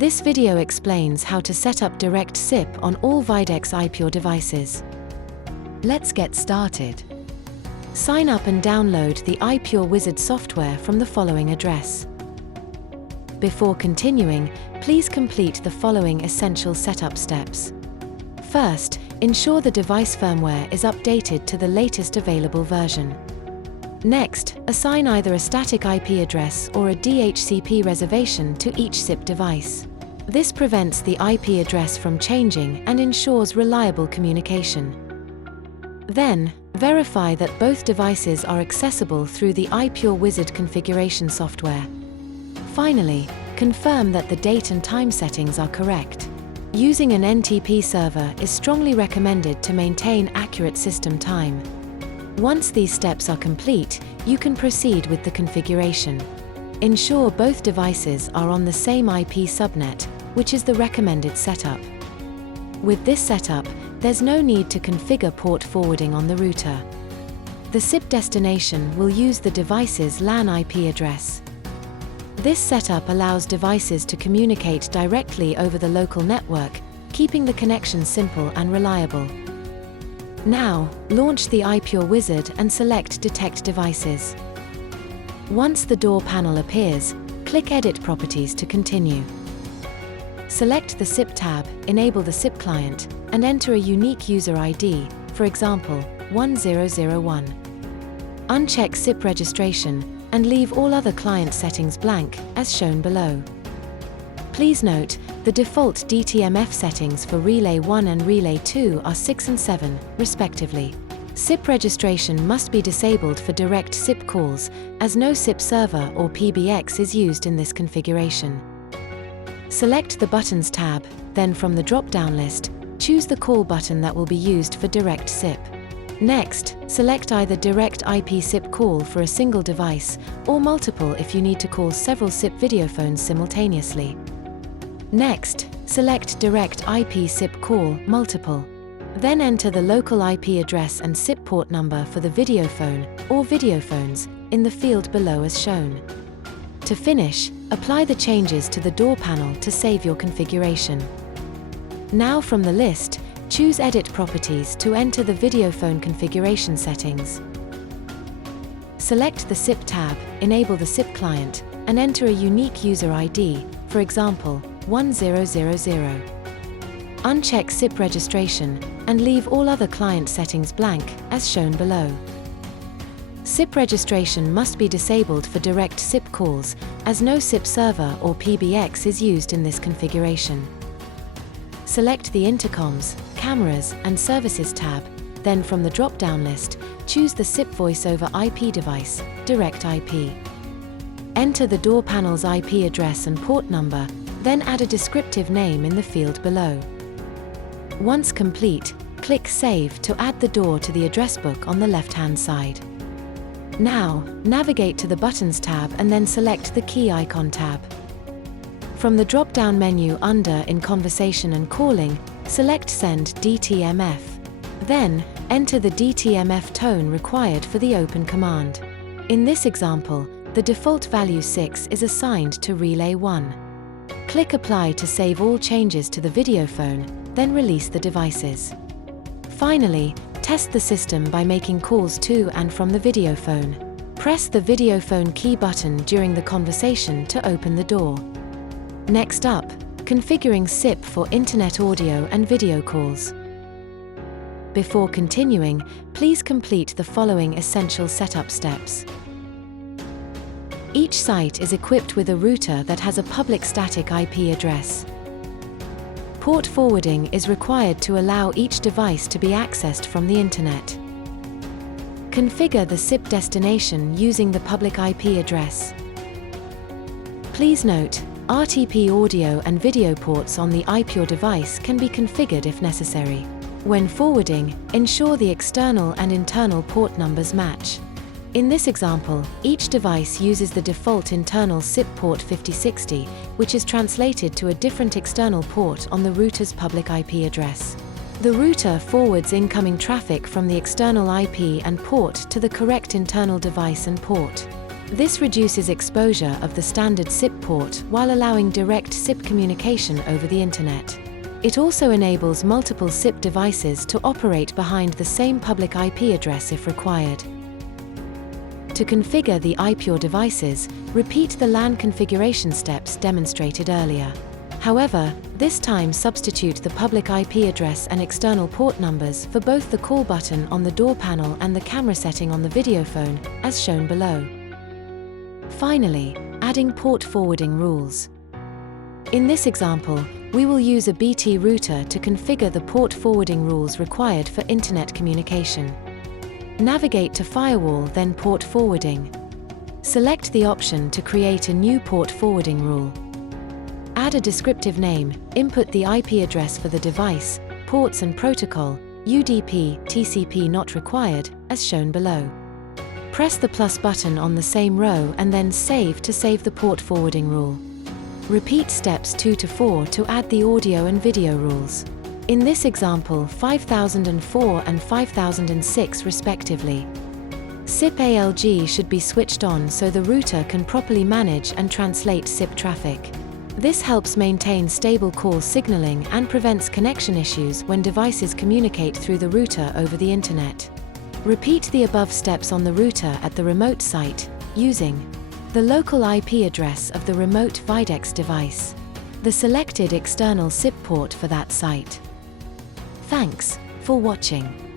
This video explains how to set up Direct SIP on all Videx IPure devices. Let's get started. Sign up and download the IPure Wizard software from the following address. Before continuing, please complete the following essential setup steps. First, ensure the device firmware is updated to the latest available version. Next, assign either a static IP address or a DHCP reservation to each SIP device. This prevents the IP address from changing and ensures reliable communication. Then, verify that both devices are accessible through the IPure Wizard configuration software. Finally, confirm that the date and time settings are correct. Using an NTP server is strongly recommended to maintain accurate system time. Once these steps are complete, you can proceed with the configuration. Ensure both devices are on the same IP subnet, which is the recommended setup. With this setup, there's no need to configure port forwarding on the router. The SIP destination will use the device's LAN IP address. This setup allows devices to communicate directly over the local network, keeping the connection simple and reliable. Now, launch the IPure Wizard and select Detect Devices. Once the door panel appears, click Edit Properties to continue. Select the SIP tab, enable the SIP client, and enter a unique user ID, for example, 1001. Uncheck SIP registration, and leave all other client settings blank, as shown below. Please note, the default DTMF settings for Relay 1 and Relay 2 are 6 and 7, respectively. SIP registration must be disabled for direct SIP calls, as no SIP server or PBX is used in this configuration. Select the Buttons tab, then from the drop-down list, choose the call button that will be used for direct SIP. Next, select either Direct IP SIP call for a single device, or multiple if you need to call several SIP videophones simultaneously. Next, select Direct IP SIP call multiple. Then enter the local IP address and SIP port number for the videophone, or videophones, in the field below as shown. To finish, apply the changes to the door panel to save your configuration. Now from the list, choose Edit Properties to enter the videophone configuration settings. Select the SIP tab, enable the SIP client, and enter a unique user ID, for example, 1000. Uncheck SIP registration, and leave all other client settings blank, as shown below. SIP registration must be disabled for direct SIP calls, as no SIP server or PBX is used in this configuration. Select the Intercoms, Cameras, and Services tab, then from the drop-down list, choose the SIP Voice over IP device, Direct IP. Enter the door panel's IP address and port number, then add a descriptive name in the field below. Once complete, click Save to add the door to the address book on the left-hand side. Now, navigate to the Buttons tab and then select the Key Icon tab. From the drop-down menu under In Conversation and Calling, select Send DTMF. Then, enter the DTMF tone required for the open command. In this example, the default value 6 is assigned to Relay 1. Click Apply to save all changes to the videophone, then release the devices. Finally, test the system by making calls to and from the videophone. Press the videophone key button during the conversation to open the door. Next up, configuring SIP for internet audio and video calls. Before continuing, please complete the following essential setup steps. Each site is equipped with a router that has a public static IP address. Port forwarding is required to allow each device to be accessed from the internet. Configure the SIP destination using the public IP address. Please note, RTP audio and video ports on the IPure device can be configured if necessary. When forwarding, ensure the external and internal port numbers match. In this example, each device uses the default internal SIP port 5060, which is translated to a different external port on the router's public IP address. The router forwards incoming traffic from the external IP and port to the correct internal device and port. This reduces exposure of the standard SIP port while allowing direct SIP communication over the Internet. It also enables multiple SIP devices to operate behind the same public IP address if required. To configure the IPure devices, repeat the LAN configuration steps demonstrated earlier. However, this time substitute the public IP address and external port numbers for both the call button on the door panel and the camera setting on the video phone, as shown below. Finally, adding port forwarding rules. In this example, we will use a BT router to configure the port forwarding rules required for Internet communication. Navigate to Firewall, then Port Forwarding. Select the option to create a new port forwarding rule. Add a descriptive name, input the IP address for the device, ports and protocol, UDP, TCP not required, as shown below. Press the plus button on the same row and then Save to save the port forwarding rule. Repeat steps 2 to 4 to add the audio and video rules. In this example, 5004 and 5006 respectively. SIP ALG should be switched on so the router can properly manage and translate SIP traffic. This helps maintain stable call signaling and prevents connection issues when devices communicate through the router over the Internet. Repeat the above steps on the router at the remote site, using the local IP address of the remote Videx device, the selected external SIP port for that site. Thanks for watching.